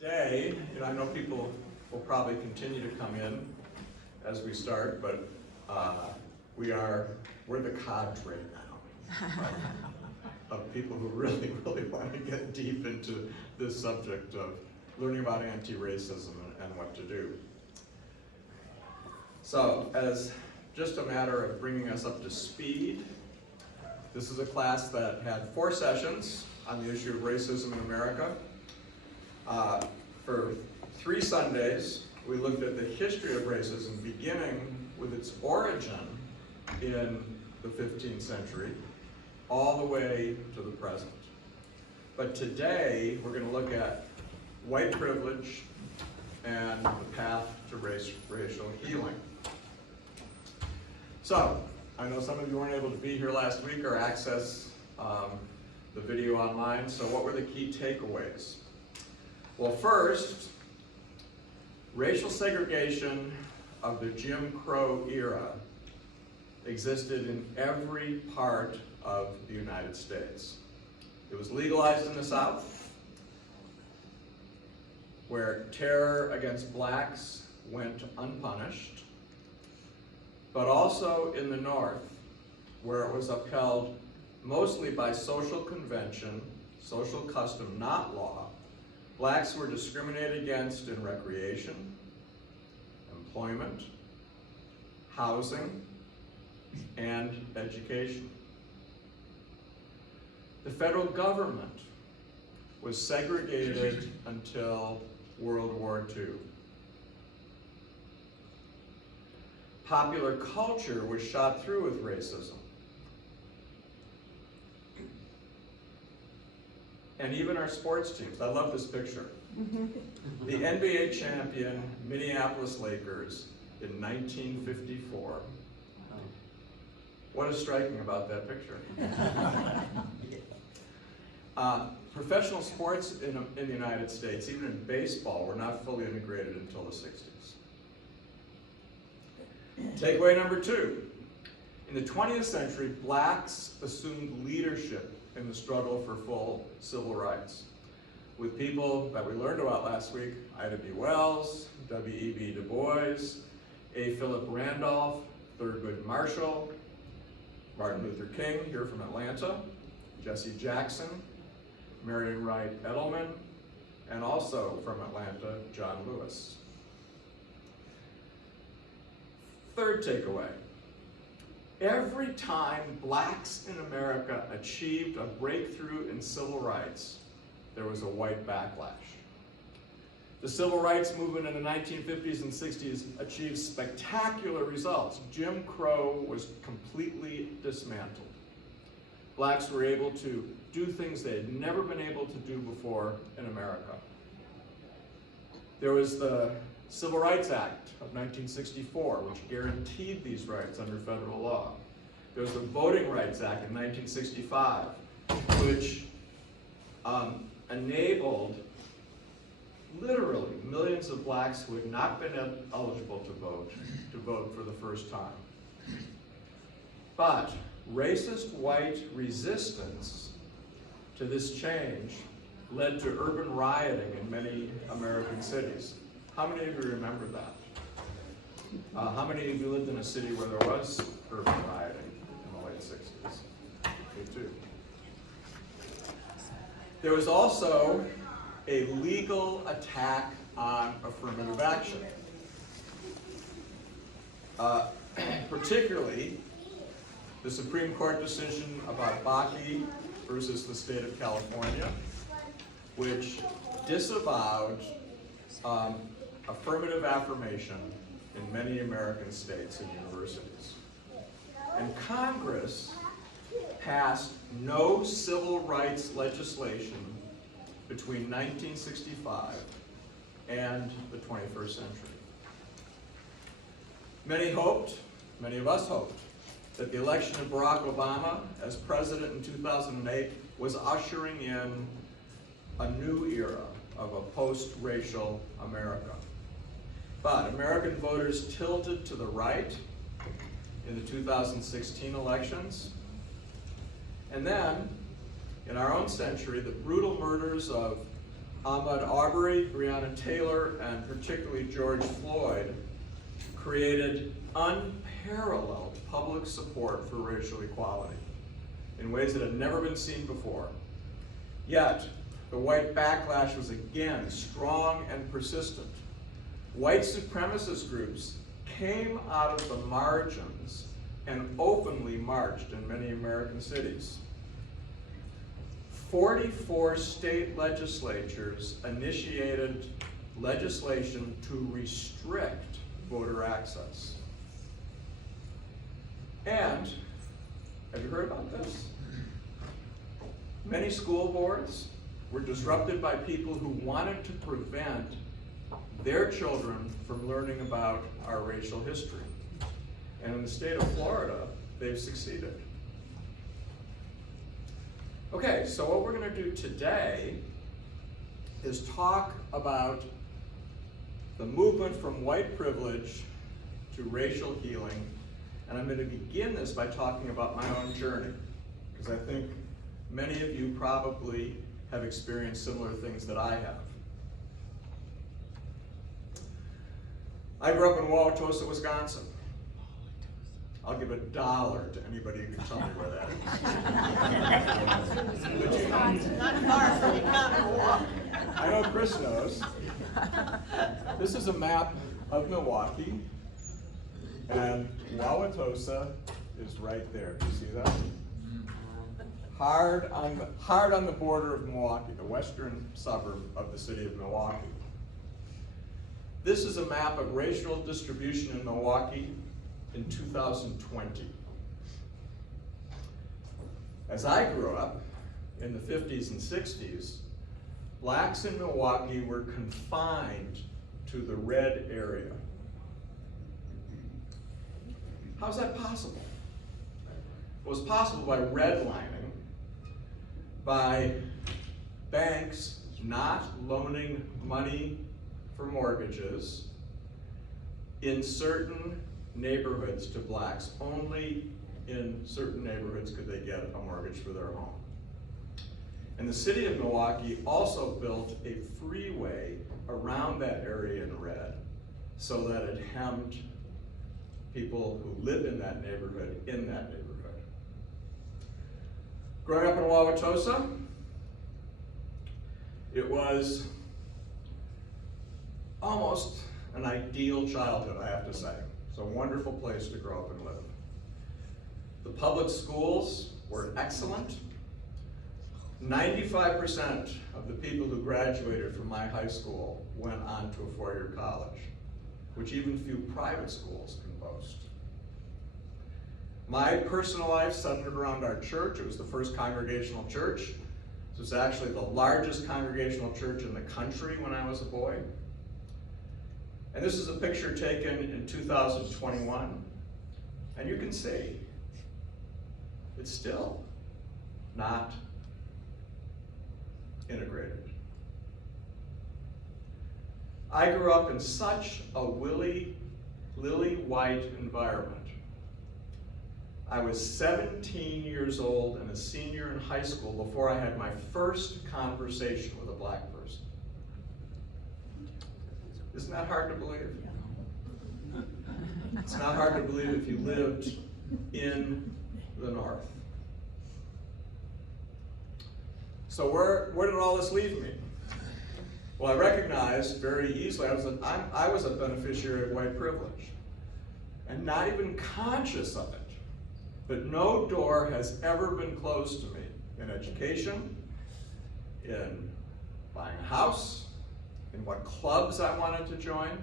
Today, I know people will probably continue to come in as we start, but we're the cadre now of people who really want to get deep into this subject of learning about anti-racism and what to do. So, as just a matter of bringing us up to speed, this is a class that had 4 sessions on the issue of racism in America. For 3 Sundays, we looked at the history of racism, beginning with its origin in the 15th century, all the way to the present. But today, we're going to look at white privilege and the path to racial healing. So, I know some of you weren't able to be here last week or access the video online, so what were the key takeaways? Well, first, racial segregation of the Jim Crow era existed in every part of the United States. It was legalized in the South, where terror against blacks went unpunished, but also in the North, where it was upheld mostly by social convention, social custom, not law. Blacks were discriminated against in recreation, employment, housing, and education. The federal government was segregated until World War II. Popular culture was shot through with racism. And even our sports teams. I love this picture. The NBA champion Minneapolis Lakers in 1954. What is striking about that picture? Professional sports in the United States, even in baseball, were not fully integrated until the 60s. Takeaway number 2. In the 20th century, blacks assumed leadership in the struggle for full civil rights, with people that we learned about last week: Ida B. Wells, W.E.B. Du Bois, A. Philip Randolph, Thurgood Marshall, Martin Luther King, here from Atlanta, Jesse Jackson, Marion Wright Edelman, and also from Atlanta, John Lewis. Third takeaway. Every time blacks in America achieved a breakthrough in civil rights, there was a white backlash. The civil rights movement in the 1950s and 60s achieved spectacular results. Jim Crow was completely dismantled. Blacks were able to do things they had never been able to do before in America. There was the Civil Rights Act of 1964, which guaranteed these rights under federal law. There was the Voting Rights Act in 1965, which enabled literally millions of blacks who had not been eligible to vote for the first time. But racist white resistance to this change led to urban rioting in many American cities. How many of you remember that? How many of you lived in a city where there was urban rioting in the late 60s? Me too. There was also a legal attack on affirmative action. Particularly, the Supreme Court decision about Bakke versus the state of California, which disavowed affirmative affirmation in many American states and universities. And Congress passed no civil rights legislation between 1965 and the 21st century. Many of us hoped, that the election of Barack Obama as president in 2008 was ushering in a new era of a post-racial America. But American voters tilted to the right in the 2016 elections. And then, in our own century, the brutal murders of Ahmaud Arbery, Breonna Taylor, and particularly George Floyd created unparalleled public support for racial equality in ways that had never been seen before. Yet, the white backlash was again strong and persistent. White supremacist groups came out of the margins and openly marched in many American cities. 44 state legislatures initiated legislation to restrict voter access. And, have you heard about this? Many school boards were disrupted by people who wanted to prevent their children from learning about our racial history. And in the state of Florida, they've succeeded. Okay, so what we're going to do today is talk about the movement from white privilege to racial healing. And I'm going to begin this by talking about my own journey, because I think many of you probably have experienced similar things that I have. I grew up in Wauwatosa, Wisconsin. I'll give $1 to anybody who can tell me where that is. Not far from the counter. I know Chris knows. This is a map of Milwaukee, and Wauwatosa is right there. Do you see that? Hard on the border of Milwaukee, the western suburb of the city of Milwaukee. This is a map of racial distribution in Milwaukee in 2020. As I grew up in the 50s and 60s, blacks in Milwaukee were confined to the red area. How's that possible? It was possible by redlining, by banks not loaning money for mortgages in certain neighborhoods to blacks. Only in certain neighborhoods could they get a mortgage for their home. And the city of Milwaukee also built a freeway around that area in red so that it hemmed people who lived in that neighborhood in that neighborhood. Growing up in Wauwatosa, it was almost an ideal childhood, I have to say. It's a wonderful place to grow up and live. The public schools were excellent. 95% of the people who graduated from my high school went on to a four-year college, which even few private schools can boast. My personal life centered around our church. It was the first congregational church. This was actually the largest congregational church in the country when I was a boy. And this is a picture taken in 2021. And you can see, it's still not integrated. I grew up in such a lily-white environment. I was 17 years old and a senior in high school before I had my first conversation with a black person. Isn't that hard to believe? It's not hard to believe if you lived in the North. So where did all this leave me? Well, I recognized very easily I was a beneficiary of white privilege, and not even conscious of it. But no door has ever been closed to me in education, in buying a house, in what clubs I wanted to join,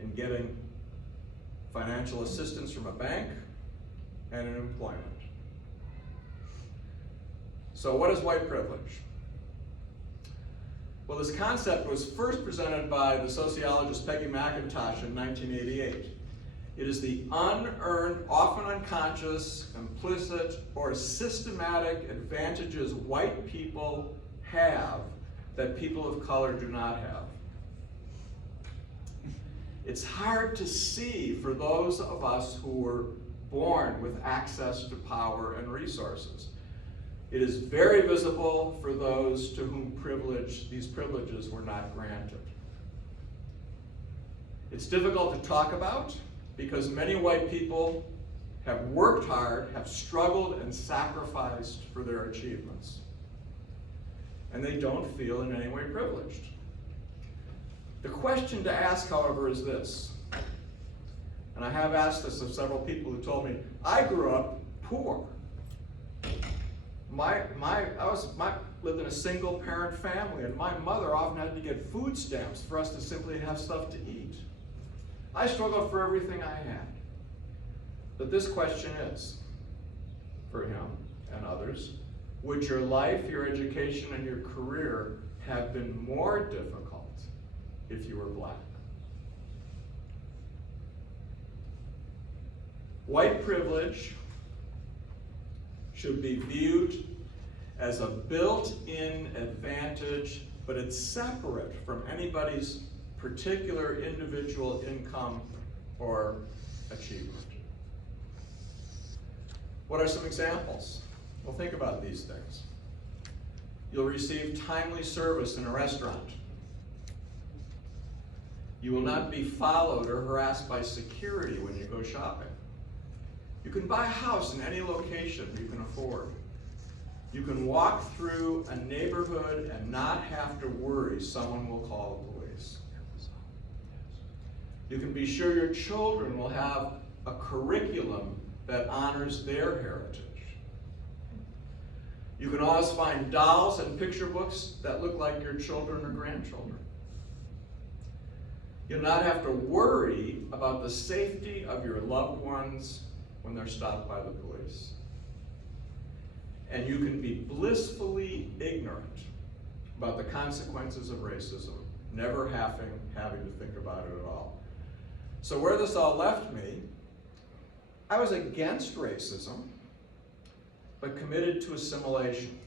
in getting financial assistance from a bank, and in employment. So what is white privilege? Well, this concept was first presented by the sociologist Peggy McIntosh in 1988. It is the unearned, often unconscious, implicit, or systematic advantages white people have that people of color do not have. It's hard to see for those of us who were born with access to power and resources. It is very visible for those to whom these privileges were not granted. It's difficult to talk about because many white people have worked hard, have struggled and sacrificed for their achievements. And they don't feel in any way privileged. The question to ask, however, is this. And I have asked this of several people who told me, I grew up poor. I lived in a single parent family, and my mother often had to get food stamps for us to simply have stuff to eat. I struggled for everything I had. But this question is, for him and others, would your life, your education, and your career have been more difficult if you were black? White privilege should be viewed as a built-in advantage, but it's separate from anybody's particular individual income or achievement. What are some examples? Well, think about these things. You'll receive timely service in a restaurant. You will not be followed or harassed by security when you go shopping. You can buy a house in any location you can afford. You can walk through a neighborhood and not have to worry someone will call the police. You can be sure your children will have a curriculum that honors their heritage. You can always find dolls and picture books that look like your children or grandchildren. You'll not have to worry about the safety of your loved ones when they're stopped by the police. And you can be blissfully ignorant about the consequences of racism, never having to think about it at all. So where this all left me, I was against racism, but committed to assimilation.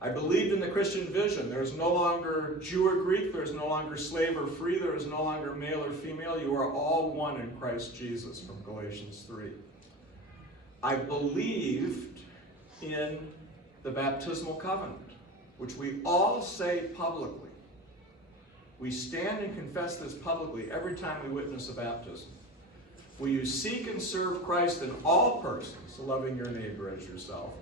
I believed in the Christian vision. There is no longer Jew or Greek, there is no longer slave or free, there is no longer male or female. You are all one in Christ Jesus, from Galatians 3. I believed in the baptismal covenant, which we all say publicly. We stand and confess this publicly every time we witness a baptism. Will you seek and serve Christ in all persons, loving your neighbor as yourself?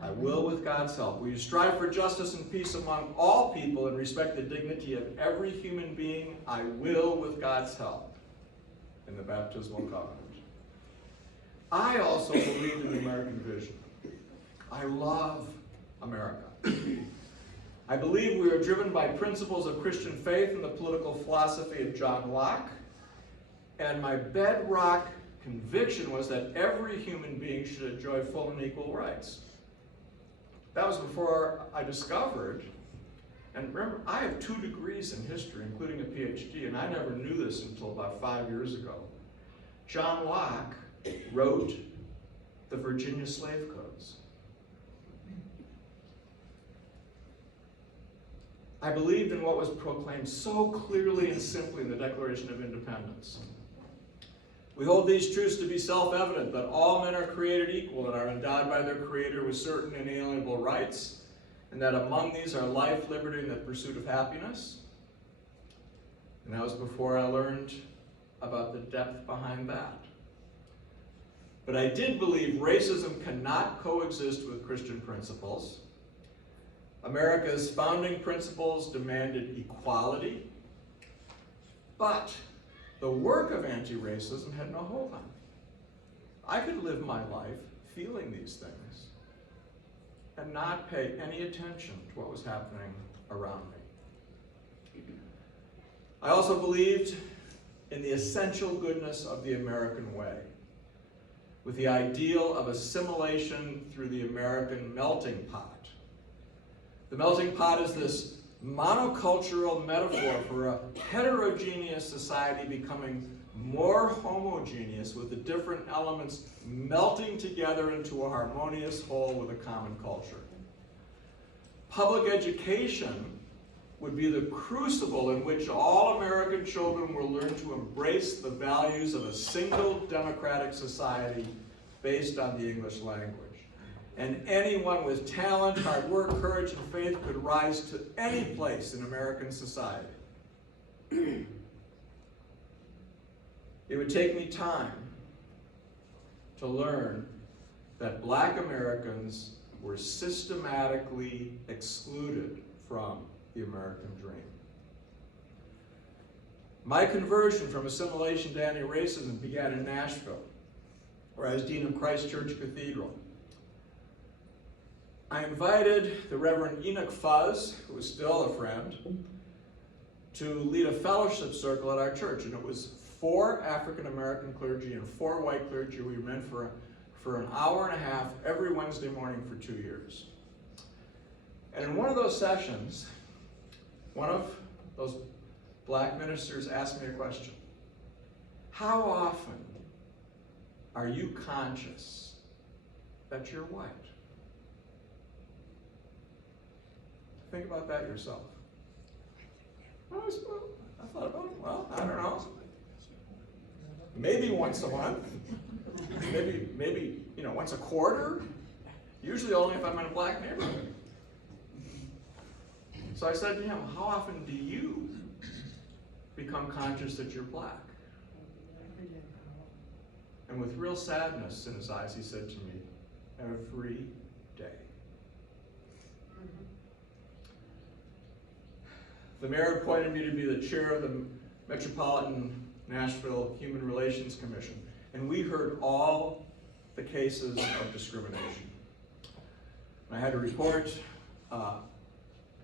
I will with God's help. Will you strive for justice and peace among all people and respect the dignity of every human being? I will with God's help, in the baptismal covenant. I also believe in the American vision. I love America. I believe we are driven by principles of Christian faith and the political philosophy of John Locke. And my bedrock conviction was that every human being should enjoy full and equal rights. That was before I discovered, and remember, I have 2 degrees in history, including a Ph.D., and I never knew this until about 5 years ago. John Locke wrote the Virginia slave codes. I believed in what was proclaimed so clearly and simply in the Declaration of Independence. We hold these truths to be self-evident, that all men are created equal and are endowed by their Creator with certain inalienable rights, and that among these are life, liberty, and the pursuit of happiness. And that was before I learned about the depth behind that. But I did believe racism cannot coexist with Christian principles. America's founding principles demanded equality, but the work of anti-racism had no hold on me. I could live my life feeling these things and not pay any attention to what was happening around me. I also believed in the essential goodness of the American way, with the ideal of assimilation through the American melting pot. The melting pot is this monocultural metaphor for a heterogeneous society becoming more homogeneous, with the different elements melting together into a harmonious whole with a common culture. Public education would be the crucible in which all American children will learn to embrace the values of a single democratic society based on the English language. And anyone with talent, hard work, courage, and faith could rise to any place in American society. It would take me time to learn that black Americans were systematically excluded from the American dream. My conversion from assimilation to anti-racism began in Nashville, where I was dean of Christ Church Cathedral. I invited the Reverend Enoch Fuzz, who was still a friend, to lead a fellowship circle at our church. And it was 4 African-American clergy and 4 white clergy. We met for an hour and a half every Wednesday morning for 2 years. And in one of those sessions, one of those black ministers asked me a question. How often are you conscious that you're white? Think about that yourself. I thought about it. Well, I don't know. Maybe once a month. Maybe once a quarter. Usually only if I'm in a black neighborhood. So I said to him, how often do you become conscious that you're black? And with real sadness in his eyes, he said to me, every day. The mayor appointed me to be the chair of the Metropolitan Nashville Human Relations Commission, and we heard all the cases of discrimination. And I had to report I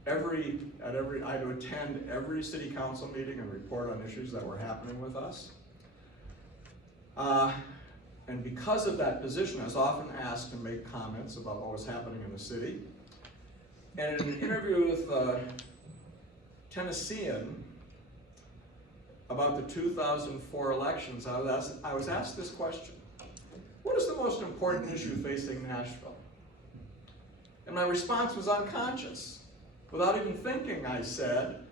had to attend every city council meeting and report on issues that were happening with us. And because of that position, I was often asked to make comments about what was happening in the city. And in an interview with Tennessean about the 2004 elections, I was asked this question. What is the most important issue facing Nashville? And my response was unconscious. Without even thinking, I said,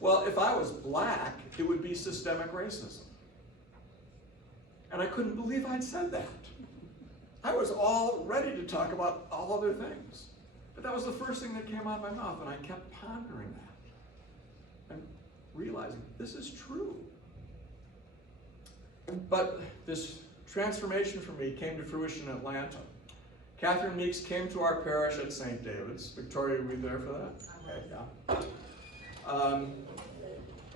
well, if I was black, it would be systemic racism. And I couldn't believe I'd said that. I was all ready to talk about all other things. But that was the first thing that came out of my mouth, and I kept pondering that and realizing this is true. But this transformation for me came to fruition in Atlanta. Catherine Meeks came to our parish at St. David's. Victoria, were you there for that? Okay, yeah.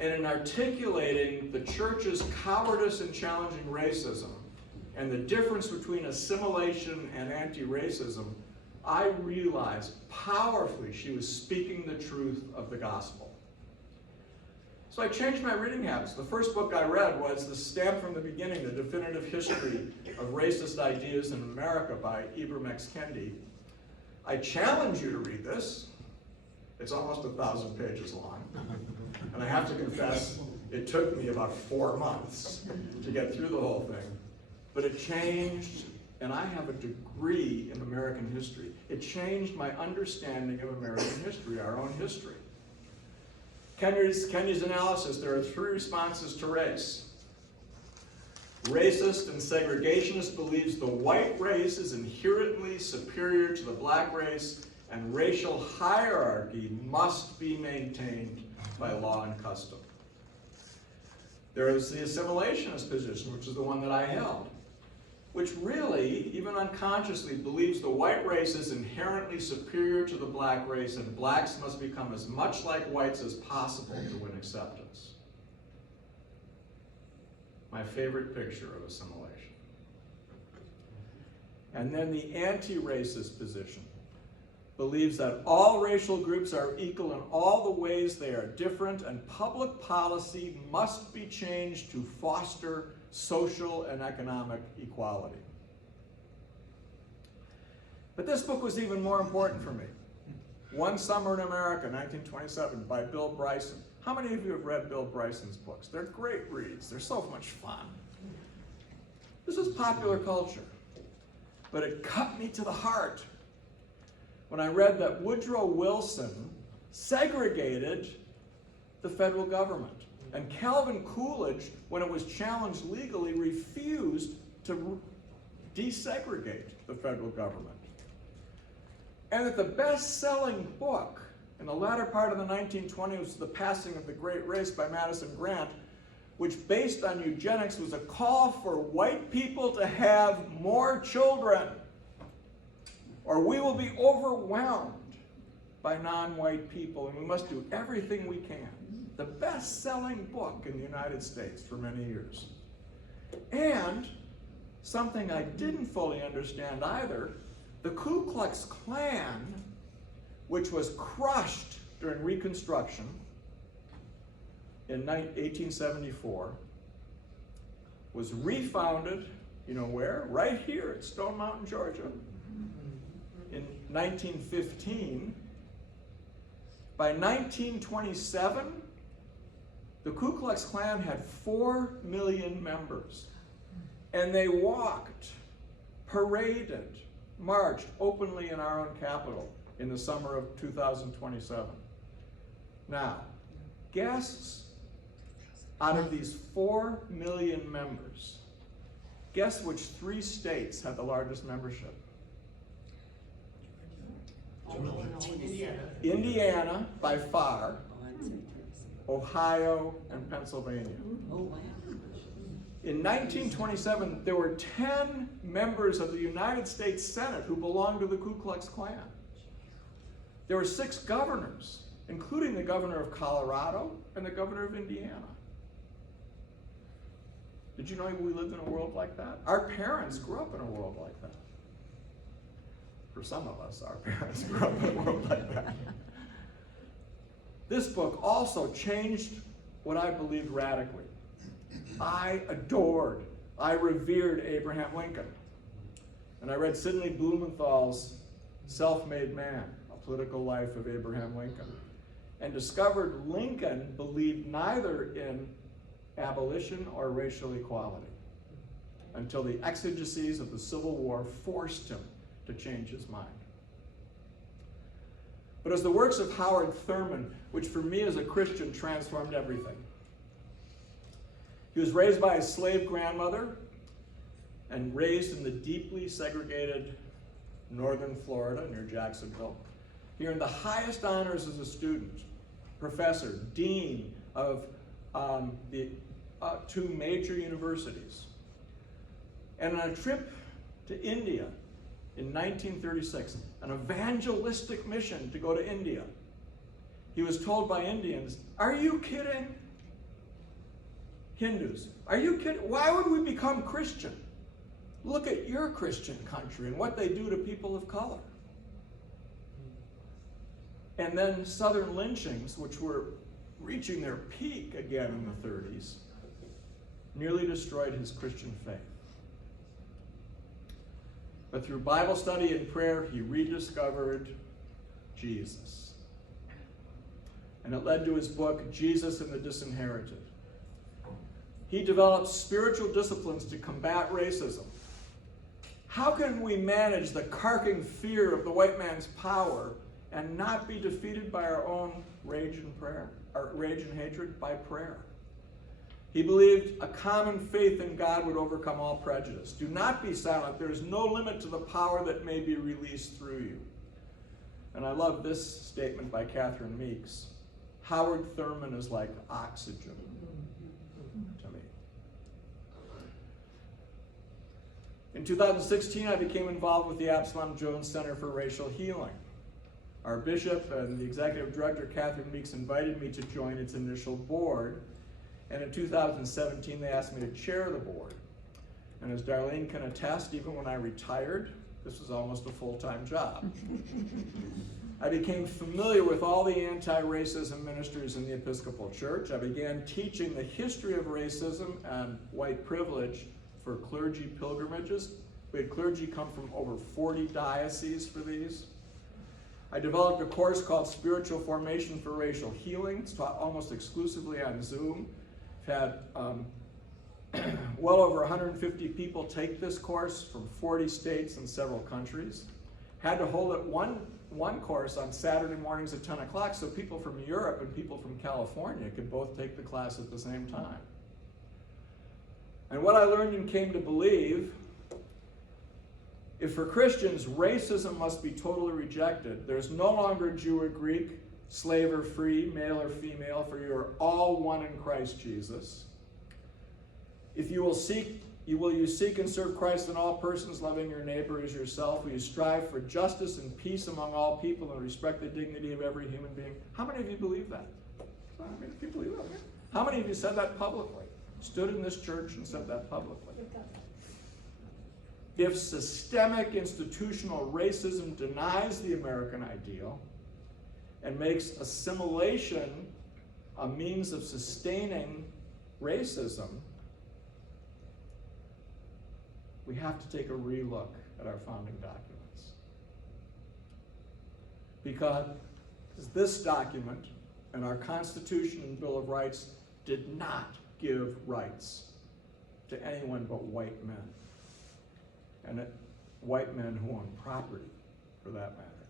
And in articulating the church's cowardice in challenging racism and the difference between assimilation and anti-racism, I realized powerfully she was speaking the truth of the gospel. So I changed my reading habits. The first book I read was The Stamp from the Beginning, The Definitive History of Racist Ideas in America by Ibram X. Kendi. I challenge you to read this. It's almost 1,000 pages long. And I have to confess, it took me about 4 months to get through the whole thing. But it changed, and I have a degree in American history. It changed my understanding of American history, our own history. Kenya's analysis, there are 3 responses to race. Racist and segregationist believes the white race is inherently superior to the black race, and racial hierarchy must be maintained by law and custom. There is the assimilationist position, which is the one that I held, which really, even unconsciously, believes the white race is inherently superior to the black race, and blacks must become as much like whites as possible to win acceptance. My favorite picture of assimilation. And then the anti-racist position believes that all racial groups are equal in all the ways they are different, and public policy must be changed to foster social and economic equality. But this book was even more important for me. One Summer in America, 1927, by Bill Bryson. How many of you have read Bill Bryson's books? They're great reads. They're so much fun. This is popular culture. But it cut me to the heart when I read that Woodrow Wilson segregated the federal government. And Calvin Coolidge, when it was challenged legally, refused to desegregate the federal government. And that the best-selling book in the latter part of the 1920s was The Passing of the Great Race by Madison Grant, which based on eugenics was a call for white people to have more children, or we will be overwhelmed by non-white people, and we must do everything we can. The best-selling book in the United States for many years. And something I didn't fully understand either, the Ku Klux Klan, which was crushed during Reconstruction in 1874, was refounded, you know where? Right here at Stone Mountain, Georgia, in 1915. By 1927, the Ku Klux Klan had 4 million members. And they walked, paraded, marched openly in our own capital in the summer of 2027. Now, guess out of these 4 million members, guess which 3 states had the largest membership? Indiana, by far, Ohio, and Pennsylvania. In 1927, there were 10 members of the United States Senate who belonged to the Ku Klux Klan. There were 6 governors, including the governor of Colorado and the governor of Indiana. Did you know we lived in a world like that? Our parents grew up in a world like that. For some of us, our parents grew up in a world like that. This book also changed what I believed radically. I adored, I revered Abraham Lincoln. And I read Sidney Blumenthal's Self-Made Man, A Political Life of Abraham Lincoln, and discovered Lincoln believed neither in abolition or racial equality until the exigencies of the Civil War forced him to change his mind. But as the works of Howard Thurman, which for me as a Christian transformed everything. He was raised by a slave grandmother and raised in the deeply segregated northern Florida near Jacksonville. He earned the highest honors as a student, professor, dean of the 2 major universities. And on a trip to India in 1936, an evangelistic mission to go to India, he was told by Indians, "Are you kidding?" Hindus, "Are you kidding? Why would we become Christian? Look at your Christian country and what they do to people of color." And then Southern lynchings, which were reaching their peak again in the 30s, nearly destroyed his Christian faith. But through Bible study and prayer, he rediscovered Jesus. And it led to his book, Jesus and the Disinherited. He developed spiritual disciplines to combat racism. How can we manage the carking fear of the white man's power and not be defeated by our own rage and hatred? By prayer. He believed a common faith in God would overcome all prejudice. Do not be silent. There is no limit to the power that may be released through you. And I love this statement by Catherine Meeks. Howard Thurman is like oxygen to me. In 2016, I became involved with the Absalom Jones Center for Racial Healing. Our bishop and the executive director, Catherine Meeks, invited me to join its initial board. And in 2017, they asked me to chair the board. And as Darlene can attest, even when I retired, this was almost a full-time job. I became familiar with all the anti-racism ministries in the Episcopal Church. I began teaching the history of racism and white privilege for clergy pilgrimages. We had clergy come from over 40 dioceses for these. I developed a course called Spiritual Formation for Racial Healing. It's taught almost exclusively on Zoom. I've had well over 150 people take this course from 40 states and several countries. Had to hold it one course on Saturday mornings at 10 o'clock so people from Europe and people from California could both take the class at the same time. And what I learned and came to believe If for Christians, racism must be totally rejected, there's no longer Jew or Greek, slave or free, male or female, for you are all one in Christ Jesus. If you seek and serve Christ in all persons, loving your neighbor as yourself? Will you strive for justice and peace among all people and respect the dignity of every human being? How many of you believe that? I mean, if you believe that, how many of you said that publicly? Stood in this church and said that publicly? If systemic institutional racism denies the American ideal and makes assimilation a means of sustaining racism, we have to take a re-look at our founding documents. Because this document and our Constitution and Bill of Rights did not give rights to anyone but white men. And white men who own property, for that matter.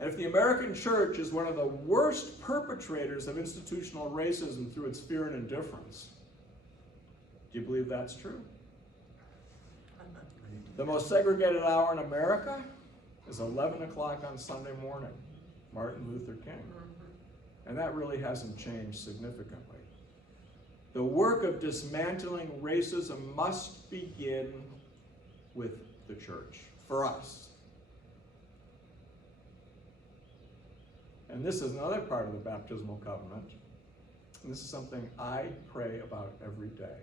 And if the American church is one of the worst perpetrators of institutional racism through its fear and indifference, do you believe that's true? The most segregated hour in America is 11 o'clock on Sunday morning, Martin Luther King. And that really hasn't changed significantly. The work of dismantling racism must begin with the church, for us. And this is another part of the baptismal covenant. And this is something I pray about every day.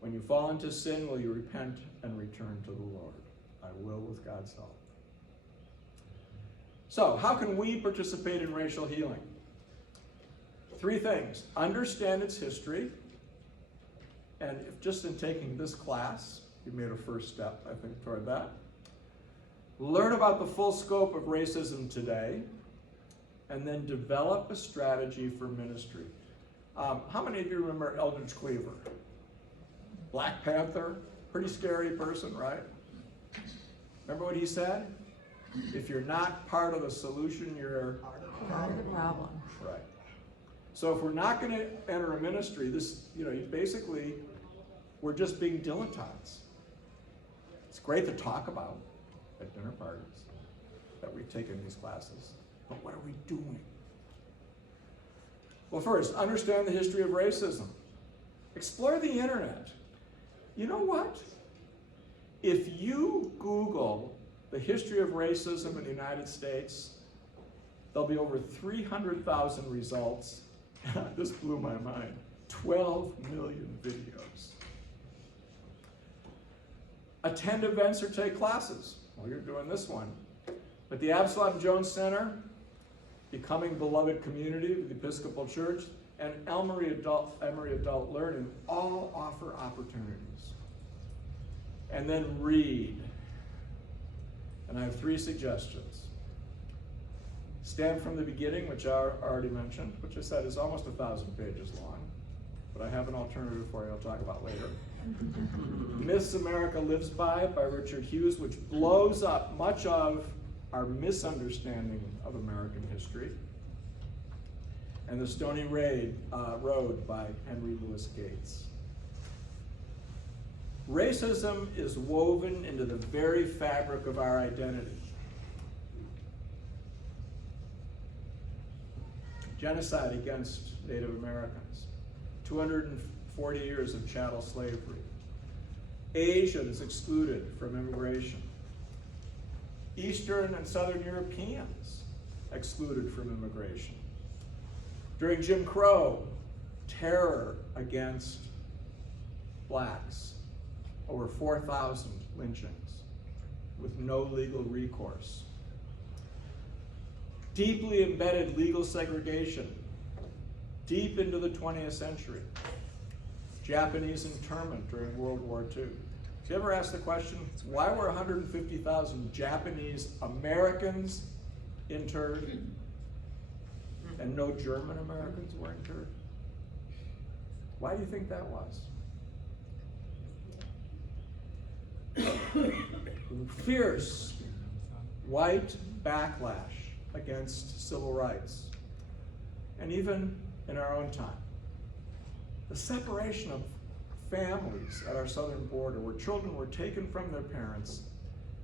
When you fall into sin, will you repent and return to the Lord? I will with God's help. So, how can we participate in racial healing? 3 things. Understand its history. And if just in taking this class, you made a first step, I think, toward that. Learn about the full scope of racism today. And then develop a strategy for ministry. How many of you remember Eldridge Cleaver? Black Panther, pretty scary person, right? Remember what he said? If you're not part of the solution, you're Part of the problem. right. So if we're not going to enter a ministry, this, basically, we're just being dilettantes. It's great to talk about at dinner parties that we've taken these classes, but what are we doing? Well, first, understand the history of racism. Explore the internet. You know what? If you Google the history of racism in the United States, there'll be over 300,000 results. This blew my mind. 12 million videos. Attend events or take classes. Well, you're doing this one. But the Absalom Jones Center, Becoming Beloved Community of the Episcopal Church, and Emory Adult Learning all offer opportunities. And then read. And I have 3 suggestions. Stand from the Beginning, which I already mentioned, which I said is almost 1,000 pages long, but I have an alternative for you I'll talk about later. Myths America Lives By Richard Hughes, which blows up much of our misunderstanding of American history. And The Stony Road by Henry Louis Gates. Racism is woven into the very fabric of our identity. Genocide against Native Americans, 240 years of chattel slavery. Asia is excluded from immigration. Eastern and Southern Europeans excluded from immigration. During Jim Crow, terror against blacks. Over 4,000 lynchings with no legal recourse. Deeply embedded legal segregation deep into the 20th century. Japanese internment during World War II. Have you ever asked the question, why were 150,000 Japanese Americans interred and no German Americans were interred? Why do you think that was? Fierce white backlash against civil rights, and even in our own time. The separation of families at our southern border where children were taken from their parents,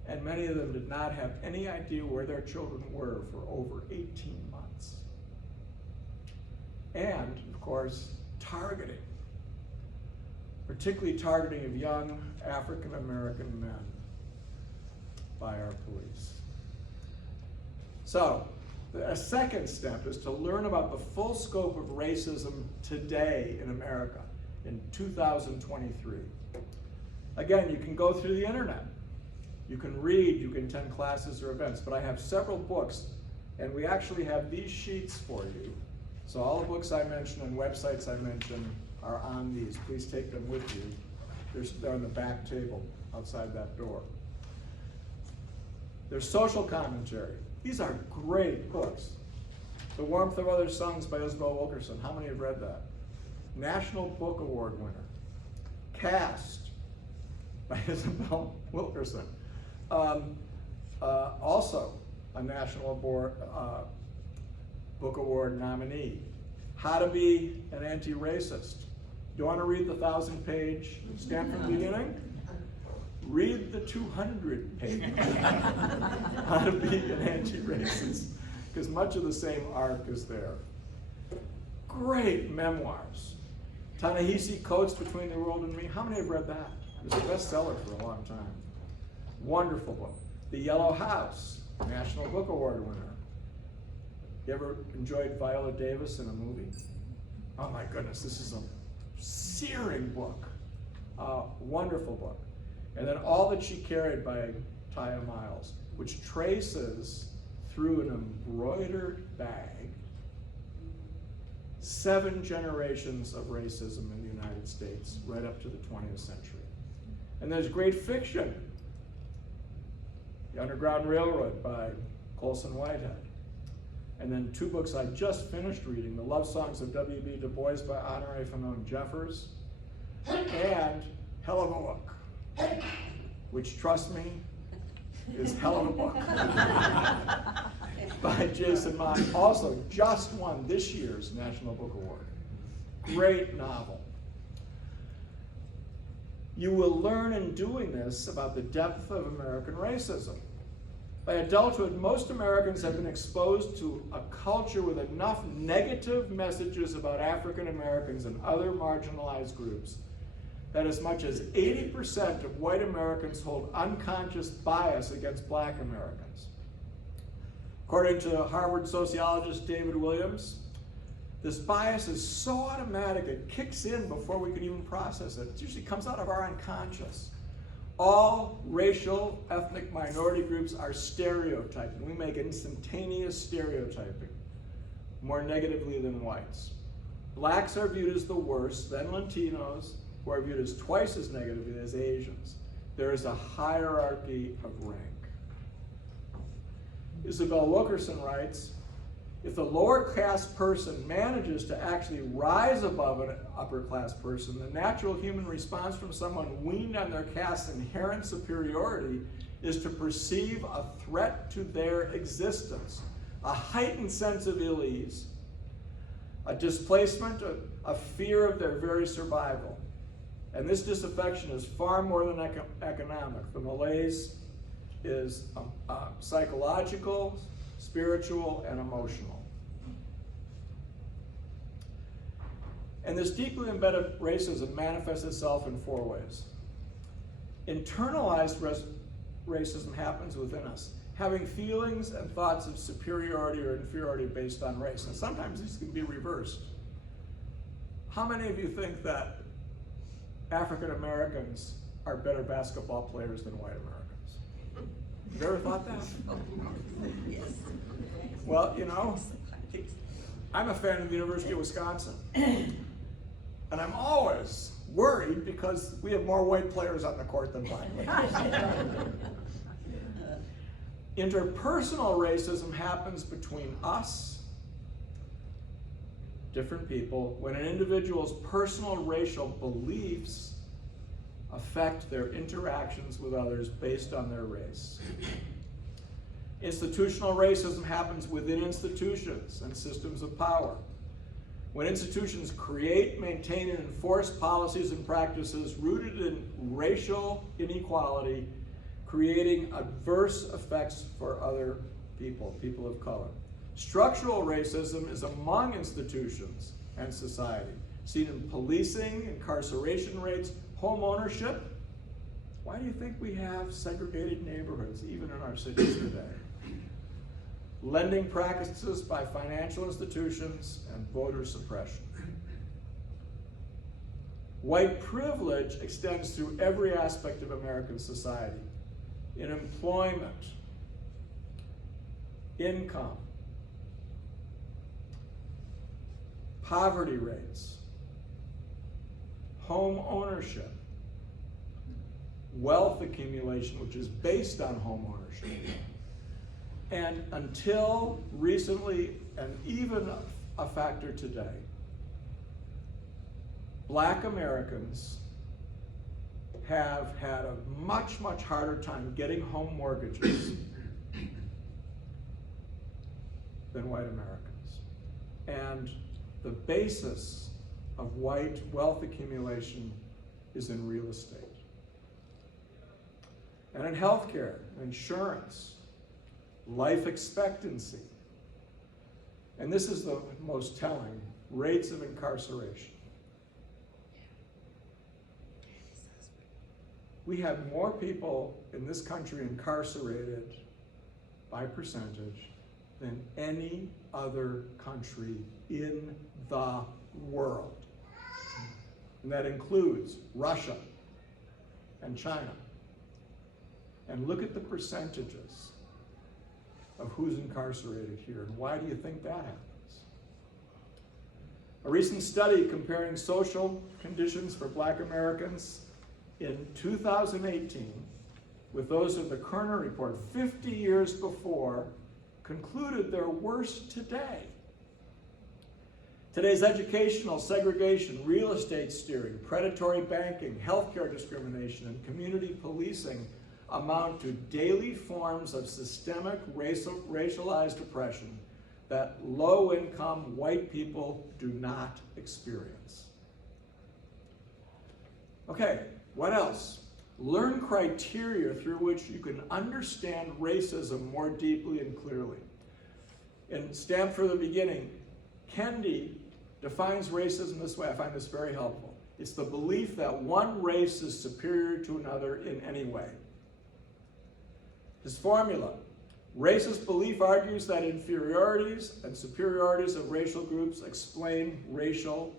and many of them did not have any idea where their children were for over 18 months. And, of course, targeting, particularly targeting of young African American men by our police. So, a second step is to learn about the full scope of racism today in America in 2023. Again, you can go through the internet. You can read, you can attend classes or events, but I have several books, and we actually have these sheets for you. So all the books I mentioned and websites I mentioned are on these. Please take them with you. They're on the back table outside that door. There's social commentary. These are great books. The Warmth of Other Suns by Isabel Wilkerson. How many have read that? National Book Award winner. Caste by Isabel Wilkerson. Also a National Book Award nominee. How to Be an Anti-Racist. Do you want to read the 1,000-page Stanford beginning? Read the 200-page How to Be an Anti-Racist, because much of the same arc is there. Great memoirs. Ta-Nehisi Coates, Between the World and Me. How many have read that? It was a bestseller for a long time. Wonderful book. The Yellow House, National Book Award winner. You ever enjoyed Viola Davis in a movie? Oh my goodness, this is a searing book. Wonderful book. And then All That She Carried by Taya Miles, which traces through an embroidered bag 7 generations of racism in the United States right up to the 20th century. And there's great fiction. The Underground Railroad by Colson Whitehead. And then 2 books I just finished reading, The Love Songs of W.B. Du Bois by Honoré Fanone Jeffers, and hell of a book, which, trust me, is hell of a book, by Jason Mott, also just won this year's National Book Award. Great novel. You will learn in doing this about the depth of American racism. By adulthood, most Americans have been exposed to a culture with enough negative messages about African Americans and other marginalized groups that as much as 80% of white Americans hold unconscious bias against black Americans. According to Harvard sociologist David Williams, this bias is so automatic it kicks in before we can even process it. It usually comes out of our unconscious. All racial, ethnic minority groups are stereotyping. We make instantaneous stereotyping, more negatively than whites. Blacks are viewed as the worst, then Latinos, who are viewed as twice as negatively as Asians. There is a hierarchy of rank. Isabel Wilkerson writes, if the lower caste person manages to actually rise above an upper class person, the natural human response from someone weaned on their caste's inherent superiority is to perceive a threat to their existence, a heightened sense of ill ease, a displacement, a fear of their very survival. And this disaffection is far more than economic. The malaise is psychological, spiritual, and emotional. And this deeply embedded racism manifests itself in 4 ways. Internalized racism happens within us, having feelings and thoughts of superiority or inferiority based on race. And sometimes these can be reversed. How many of you think that African Americans are better basketball players than white Americans? Have you ever thought that? Yes. Well, you know, I'm a fan of the University of Wisconsin. And I'm always worried because we have more white players on the court than black players. Interpersonal racism happens between us, different people, when an individual's personal racial beliefs affect their interactions with others based on their race. Institutional racism happens within institutions and systems of power. When institutions create, maintain, and enforce policies and practices rooted in racial inequality, creating adverse effects for other people, people of color. Structural racism is among institutions and society, seen in policing, incarceration rates, home ownership. Why do you think we have segregated neighborhoods, even in our cities today? Lending practices by financial institutions, and voter suppression. White privilege extends through every aspect of American society. In employment, income, poverty rates, home ownership, wealth accumulation, which is based on home ownership. And until recently, and even a factor today, Black Americans have had a much, much harder time getting home mortgages than white Americans. And the basis of white wealth accumulation is in real estate. And in healthcare, insurance, life expectancy. And this is the most telling, rates of incarceration. We have more people in this country incarcerated by percentage than any other country in the world. And that includes Russia and China. And look at the percentages of who's incarcerated here, and why do you think that happens? A recent study comparing social conditions for Black Americans in 2018 with those of the Kerner Report 50 years before concluded they're worse today. Today's educational segregation, real estate steering, predatory banking, healthcare discrimination, and community policing amount to daily forms of systemic racialized oppression that low-income white people do not experience. Okay, what else? Learn criteria through which you can understand racism more deeply and clearly. In Stand for the Beginning, Kendi defines racism this way. I find this very helpful. It's the belief that one race is superior to another in any way. His formula: racist belief argues that inferiorities and superiorities of racial groups explain racial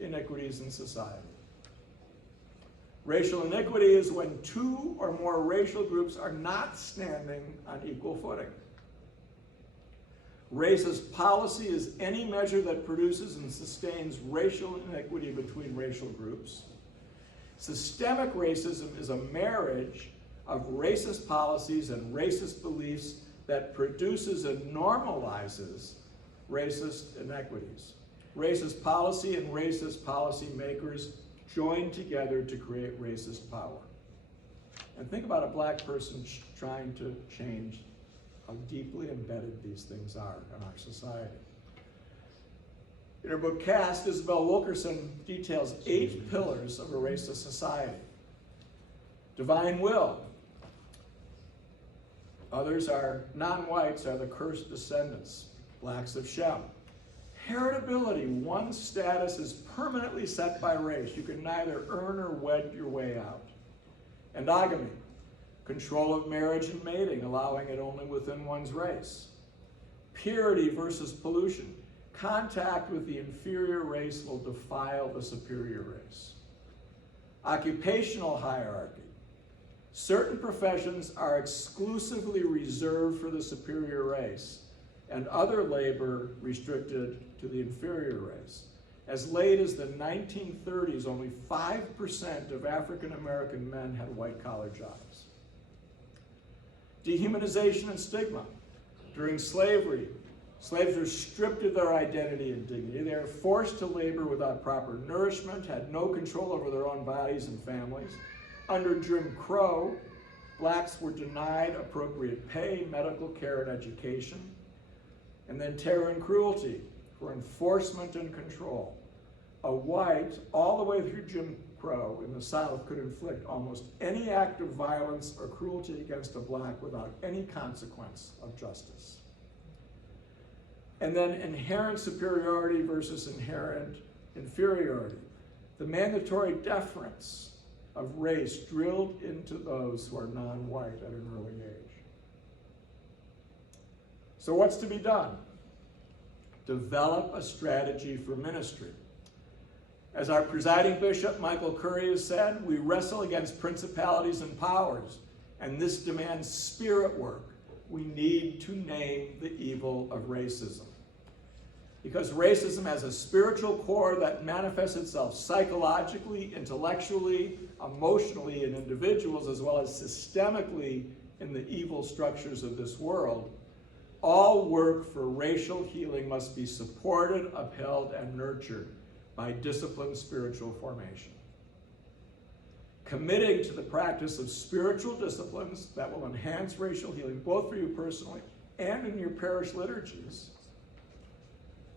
inequities in society. Racial inequity is when two or more racial groups are not standing on equal footing. Racist policy is any measure that produces and sustains racial inequity between racial groups. Systemic racism is a marriage of racist policies and racist beliefs that produces and normalizes racist inequities. Racist policy and racist policy makers join together to create racist power. And think about a Black person trying to change how deeply embedded these things are in our society. In her book Caste, Isabel Wilkerson details 8 pillars of a racist society. Divine will. Others are non-whites are the cursed descendants, Blacks of Shem. Heritability, one's status is permanently set by race. You can neither earn or wed your way out. Endogamy, control of marriage and mating, allowing it only within one's race. Purity versus pollution. Contact with the inferior race will defile the superior race. Occupational hierarchy. Certain professions are exclusively reserved for the superior race, and other labor restricted to the inferior race. As late as the 1930s, only 5% of African American men had white-collar jobs. Dehumanization and stigma. During slavery, slaves were stripped of their identity and dignity. They were forced to labor without proper nourishment, had no control over their own bodies and families. Under Jim Crow, Blacks were denied appropriate pay, medical care, and education. And then terror and cruelty. for enforcement and control. A white, all the way through Jim Crow in the South, could inflict almost any act of violence or cruelty against a black without any consequence of justice. And then inherent superiority versus inherent inferiority. The mandatory deference of race drilled into those who are non-white at an early age. So what's to be done? Develop a strategy for ministry. As our presiding bishop, Michael Curry, has said, we wrestle against principalities and powers, and this demands spirit work. We need to name the evil of racism. Because racism has a spiritual core that manifests itself psychologically, intellectually, emotionally in individuals, as well as systemically in the evil structures of this world. All work for racial healing must be supported, upheld, and nurtured by disciplined spiritual formation. Committing to the practice of spiritual disciplines that will enhance racial healing, both for you personally and in your parish liturgies.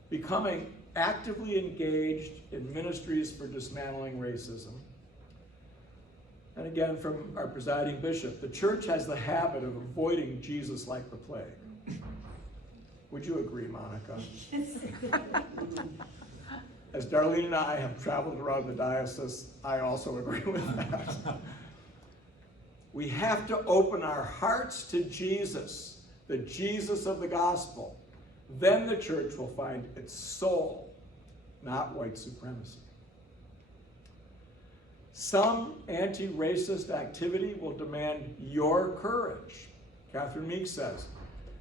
Becoming actively engaged in ministries for dismantling racism. And again, from our presiding bishop, the church has the habit of avoiding Jesus like the plague. Would you agree, Monica? As Darlene and I have traveled around the diocese, I also agree with that. We have to open our hearts to Jesus, the Jesus of the gospel. Then the church will find its soul, not white supremacy. Some anti-racist activity will demand your courage. Catherine Meek says,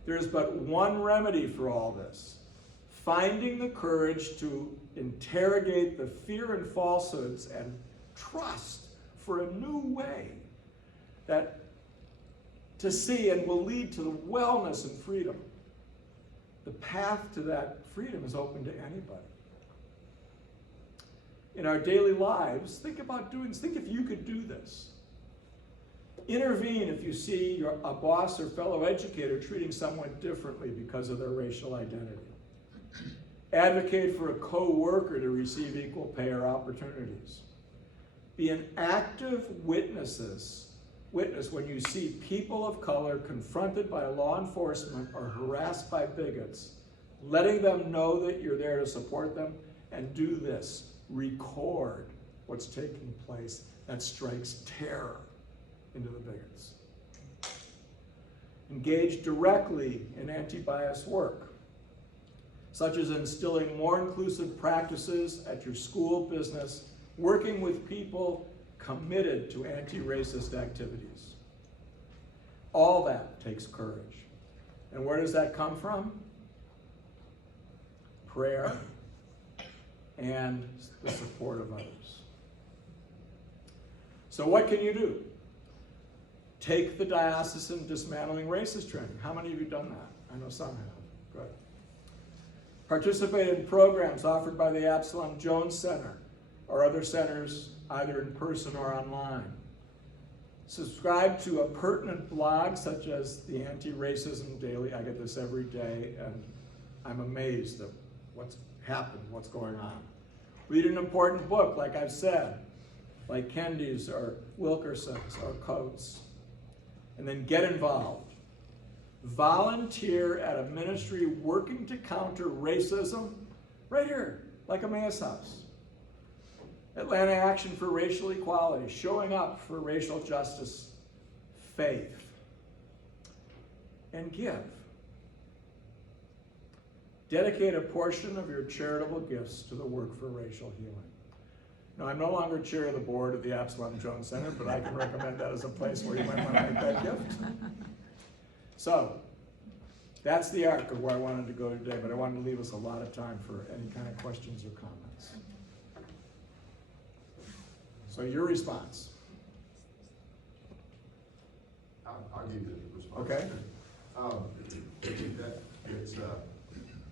there's but one remedy for all this: finding the courage to interrogate the fear and falsehoods and trust for a new way that to see and will lead to the wellness and freedom. The path to that freedom is open to anybody. In our daily lives, think if you could do this. Intervene if you see a boss or fellow educator treating someone differently because of their racial identity. Advocate for a co-worker to receive equal pay or opportunities. Be an active witness when you see people of color confronted by law enforcement or harassed by bigots, letting them know that you're there to support them, and do this: record what's taking place that strikes terror into the bigots. Engage directly in anti-bias work, such as instilling more inclusive practices at your school, business, working with people committed to anti-racist activities. All that takes courage. And where does that come from? Prayer and the support of others. So what can you do? Take the diocesan dismantling racist training. How many of you have done that? I know some have. Good. Participate in programs offered by the Absalom Jones Center or other centers, either in person or online. Subscribe to a pertinent blog such as the Anti-Racism Daily. I get this every day, and I'm amazed at what's happened, what's going on. Read an important book, like I've said, like Kennedy's or Wilkerson's or Coates. And then get involved. Volunteer at a ministry working to counter racism right here, like Emmaus House. Atlanta Action for Racial Equality, showing up for racial justice, faith, and give. Dedicate a portion of your charitable gifts to the work for racial healing. Now, I'm no longer chair of the board of the Absalom Jones Center, but I can recommend that as a place where you might want to make that gift. So, that's the arc of where I wanted to go today, but I wanted to leave us a lot of time for any kind of questions or comments. So, your response. I'll give you the response. Okay. It's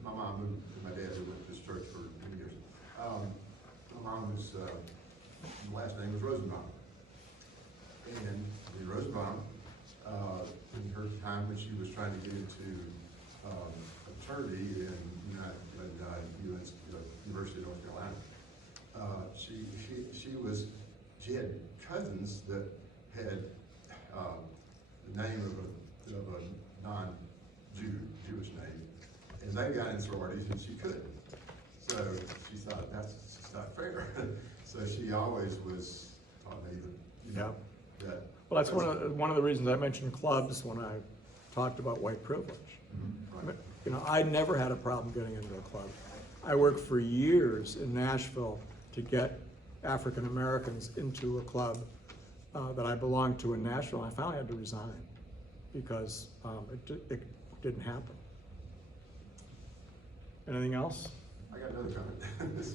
my mom and my dad who went to this church for many years. My mom was, last name was Rosenbaum. And Rosenbaum, in her time when she was trying to get into attorney in University of North Carolina. She had cousins that had the name of a non-Jewish name, and they got in sororities and she couldn't. So she thought that's just not fair. So she always was taught me that. Well, that's one of the reasons I mentioned clubs when I talked about white privilege. Mm-hmm. Right. You know, I never had a problem getting into a club. I worked for years in Nashville to get African Americans into a club that I belonged to in Nashville. I finally had to resign because it didn't happen. Anything else? I got another comment.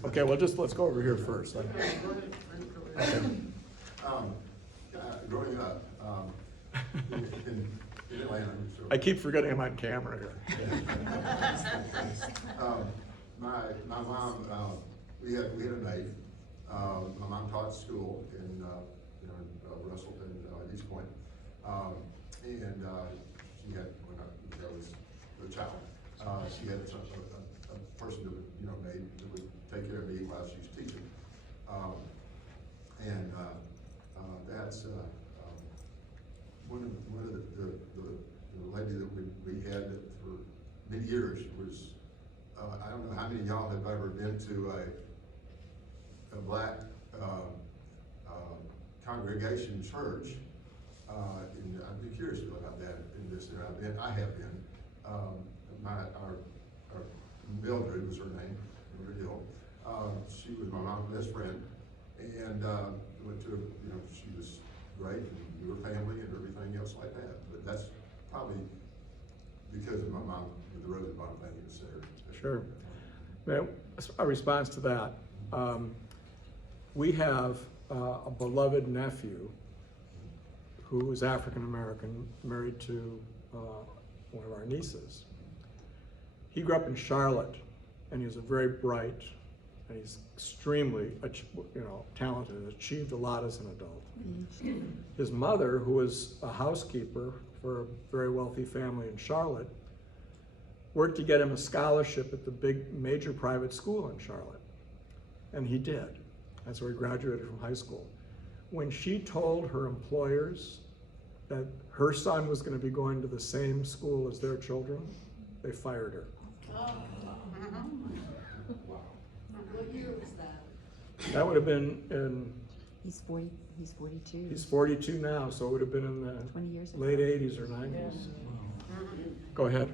Okay, well, let's go over here first. Okay. Growing up in Atlanta, so, I keep forgetting I'm on camera here. my mom, we had a maid. My mom taught school in Russell and East Point, and she had, when I was a child, she had a person that would, maid that would take care of me while she was teaching, and that's one of the lady that we had that for many years was, I don't know how many of y'all have ever been to a black congregation church, and I'd be curious about that in this. I have been. Our Mildred was her name, Mildred Hill. She was my mom's best friend, and went to, she was great, and we were family and everything else like that. But that's probably because of my mom with the Rosenbaum thing in Center. Sure. Now, a response to that. We have a beloved nephew who is African American, married to one of our nieces. He grew up in Charlotte, and he was a very bright, and he's extremely, talented, achieved a lot as an adult. His mother, who was a housekeeper for a very wealthy family in Charlotte, worked to get him a scholarship at the big major private school in Charlotte, and he did. That's where he graduated from high school. When she told her employers that her son was going to be going to the same school as their children, they fired her. What year was that? That would have been in, He's 42. he's 42 now, so it would have been in the 20 years ago. late 80s or 90s. Go ahead.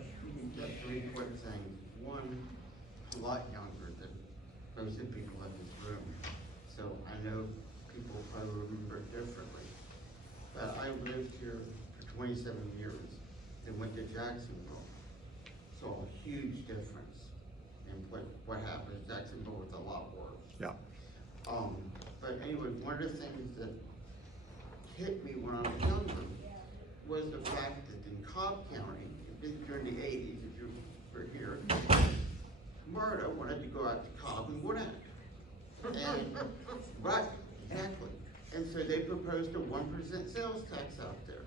Just three quick things. One, a lot younger than most of the people in this room, so I know people probably remember it differently. But I lived here for 27 years and went to Jacksonville. Saw a huge difference in what happened. Jacksonville was a lot worse. Yeah. But anyway, one of the things that hit me when I was younger was the fact that in Cobb County, during the 80s, if you were here, MARTA wanted to go out to Cobb and Gwinnett. And, right, exactly. And so they proposed a 1% sales tax out there.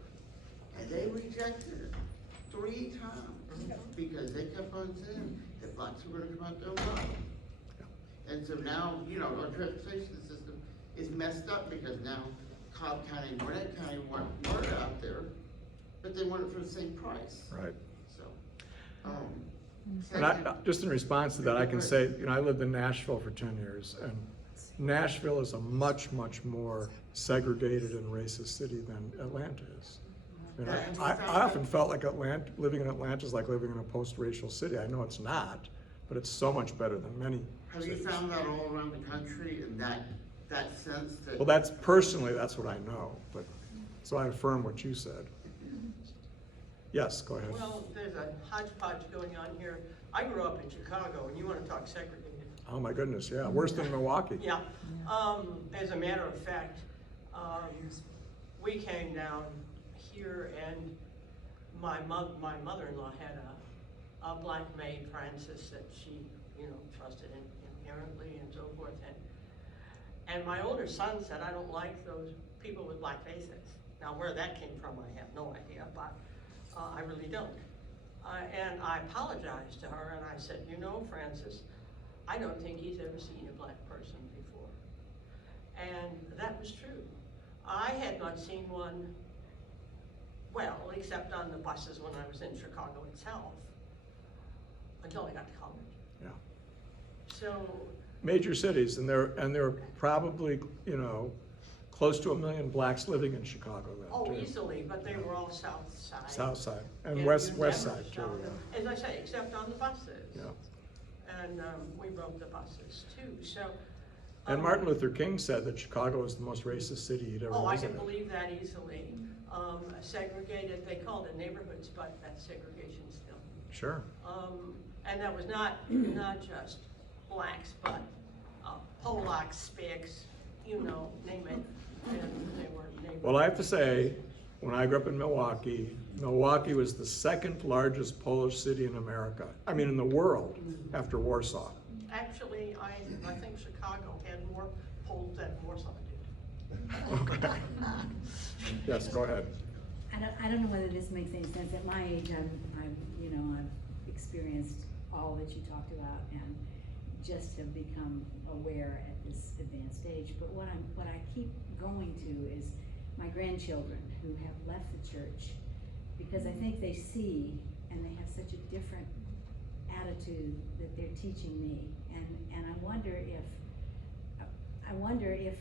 And they rejected it 3 times because they kept on saying that blacks were gonna come out there and buy. And so now, our transportation system is messed up because now Cobb County and Gwinnett County want MARTA out there, but they want it for the same price. Right. So, And just in response to that, I can say, I lived in Nashville for 10 years, and Nashville is a much, much more segregated and racist city than Atlanta is. I often felt like living in Atlanta is like living in a post-racial city. I know it's not, but it's so much better than many have cities. you found that all around the country in that sense that? Well, that's what I know, but, so I affirm what you said. Yes, go ahead. Well, there's a hodgepodge going on here. I grew up in Chicago, and you want to talk segregated. Oh my goodness, yeah, worse than Milwaukee. Yeah. As a matter of fact, we came down here, and my mother-in-law had a black maid, Frances, that she, trusted inherently and so forth. And my older son said, I don't like those people with black faces. Now, where that came from, I have no idea, but I really don't. And I apologized to her and I said, you know, Frances, I don't think he's ever seen a black person before. And that was true. I had not seen one, well, except on the buses when I was in Chicago itself, until I got to college. Yeah. So, Major cities, and there are probably, you know, close to 1 million blacks living in Chicago then, oh, too. easily, but they were all south side. South side, and You west never side, too. saw Yeah. them, as I say, except on the buses. Yeah. And we rode the buses too, so. And Martin Luther King said that Chicago was the most racist city he'd ever Oh, I can visited. believe that easily. Segregated, they called it neighborhoods, but that's segregation still. Sure. And that was not just blacks, but Polacks, Spics, you know, name it, and they were neighborhoods. Well, I have to say, when I grew up in Milwaukee, Milwaukee was the second largest Polish city in America. I mean, in the world, after Warsaw. Actually, I think Chicago had more Poles than Warsaw did. Yes, go ahead. I don't know whether this makes any sense. At my age, I've experienced all that you talked about and just have become aware at this advanced age. But what I keep going to is my grandchildren who have left the church because I think they see and they have such a different attitude that they're teaching me. And I wonder if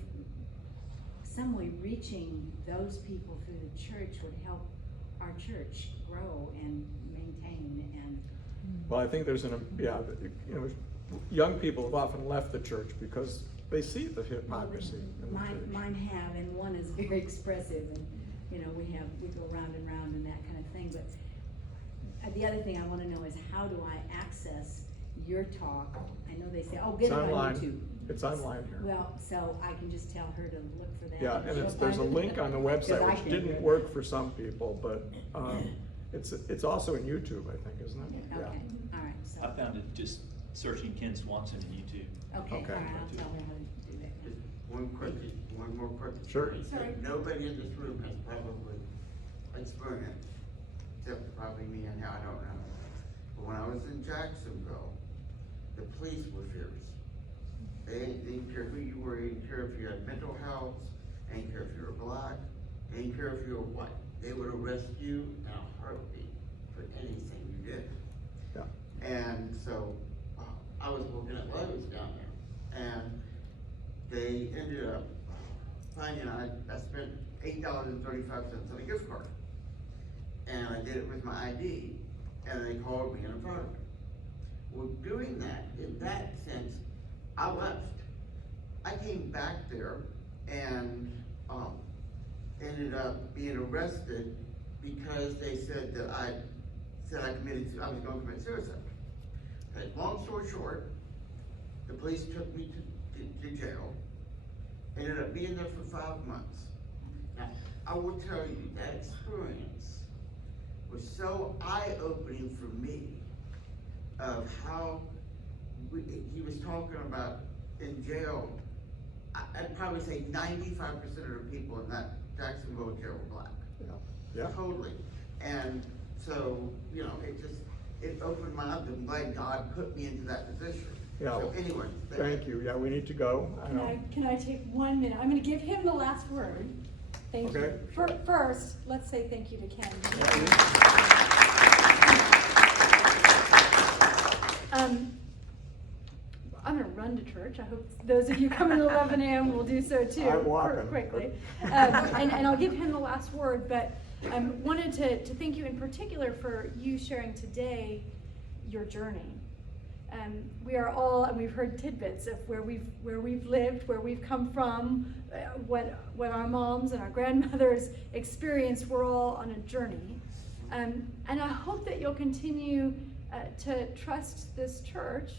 some way reaching those people through the church would help our church grow and maintain and. Well, I think there's young people have often left the church because they see the hypocrisy in the church. Mine have, and one is very expressive, and we go round and round and that kind of thing. But the other thing I want to know is how do I access your talk? I know they say, oh, get It's it on online. YouTube. It's online here. Well, so I can just tell her to look for that. Yeah, and she'll there's a find it. link on the website, 'Cause I which can't didn't do it. work for some people, but it's also in YouTube, I think, isn't it? Okay, all right, so, I found it just searching Ken Swanson on YouTube. okay, all Okay. right, I'll tell her how to do that. Just one more quick. Sure. experience that nobody in this room has probably experienced, except probably me and I don't know. But when I was in Jacksonville, the police were fierce. They didn't care who you were, they didn't care if you had mental health, they didn't care if you were black, they didn't care if you were white. They would arrest you in a heartbeat for anything you did. Yeah. And so, I was working at Lowe's down there, and they ended up finding I spent $8.35 on a gift card. And I did it with my ID, and they called me in a phone. Well, doing that, in that sense, I left. I came back there and ended up being arrested because they said that I was going to commit suicide. Okay, long story short, the police took me to jail. Ended up being there for 5 months. Now, I will tell you, that experience was so eye-opening for me of how he was talking about in jail. I'd probably say 95% of the people in that Jacksonville jail were black. Yeah. Totally. And so, it opened my eyes. I'm glad God put me into that position. Yeah. So anyway. Thank you. Yeah, we need to go. I know. Can I take 1 minute? I'm gonna give him the last word. Thank you. Okay. First, let's say thank you to Ken. I'm gonna run to church. I hope those of you coming at 11 a.m. will do so too. I'm walking. Quickly. And I'll give him the last word, but wanted to thank you in particular for you sharing today your journey. We are all, and we've heard tidbits of where we've lived, where we've come from, what our moms and our grandmothers experienced. We're all on a journey, and I hope that you'll continue to trust this church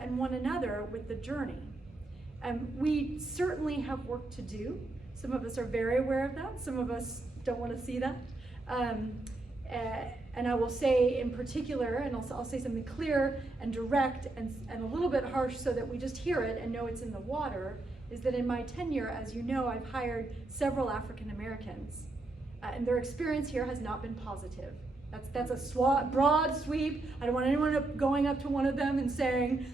and one another with the journey. We certainly have work to do. Some of us are very aware of that. Some of us don't want to see that. And I will say in particular, and I'll say something clear and direct and a little bit harsh so that we just hear it and know it's in the water, is that in my tenure, as you know, I've hired several African Americans. And their experience here has not been positive. That's a broad sweep. I don't want anyone going up to one of them and saying,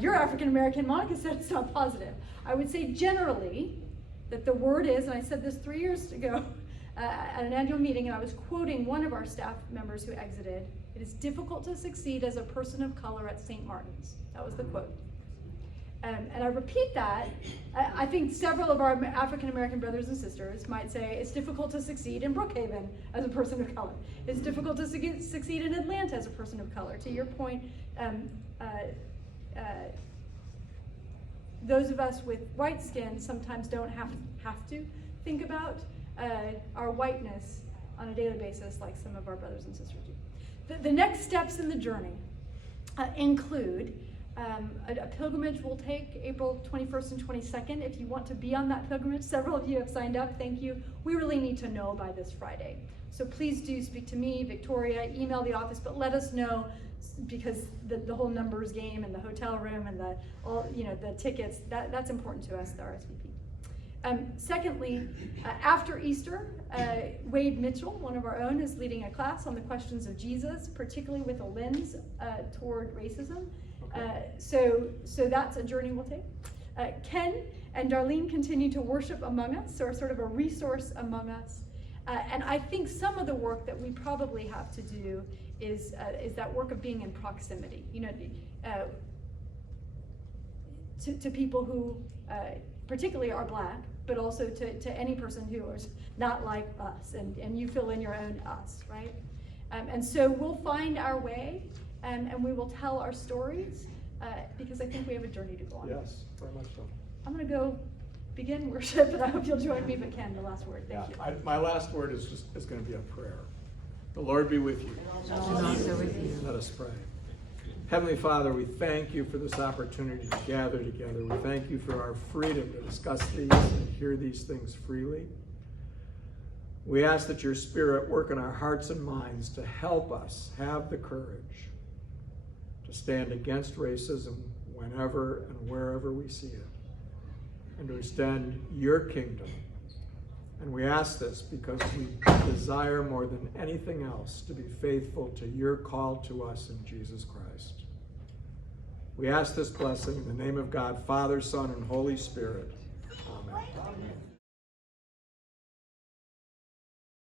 you're African American. Monica said it's not positive. I would say generally that the word is, and I said this 3 years ago at an annual meeting, and I was quoting one of our staff members who exited, it is difficult to succeed as a person of color at St. Martin's. That was the quote. And I repeat that. I think several of our African American brothers and sisters might say it's difficult to succeed in Brookhaven as a person of color. It's difficult to succeed in Atlanta as a person of color. To your point, those of us with white skin sometimes don't have to think about our whiteness on a daily basis like some of our brothers and sisters do. The next steps in the journey include a pilgrimage will take April 21st and 22nd. If you want to be on that pilgrimage, several of you have signed up, thank you. We really need to know by this Friday. So please do speak to me, Victoria, email the office, but let us know, because the whole numbers game and the hotel room and the tickets, that's important to us, the RSVP. Secondly, after Easter, Wade Mitchell, one of our own, is leading a class on the questions of Jesus, particularly with a lens toward racism. So that's a journey we'll take. Ken and Darlene continue to worship among us, or sort of a resource among us. And I think some of the work that we probably have to do is that work of being in proximity, to people who particularly are Black, but also to any person who is not like us, and you fill in your own us, right? And so we'll find our way, and we will tell our stories, because I think we have a journey to go on. Yes, very much so. I'm gonna go begin worship, and I hope you'll join me, but Ken, the last word, thank you. My last word is gonna be a prayer. The Lord be with you. And also with you. Let us pray. Heavenly Father, we thank you for this opportunity to gather together. We thank you for our freedom to discuss these and hear these things freely. We ask that your Spirit work in our hearts and minds to help us have the courage to stand against racism whenever and wherever we see it, and to extend your kingdom. And we ask this because we desire more than anything else to be faithful to your call to us in Jesus Christ. We ask this blessing in the name of God, Father, Son, and Holy Spirit. Amen.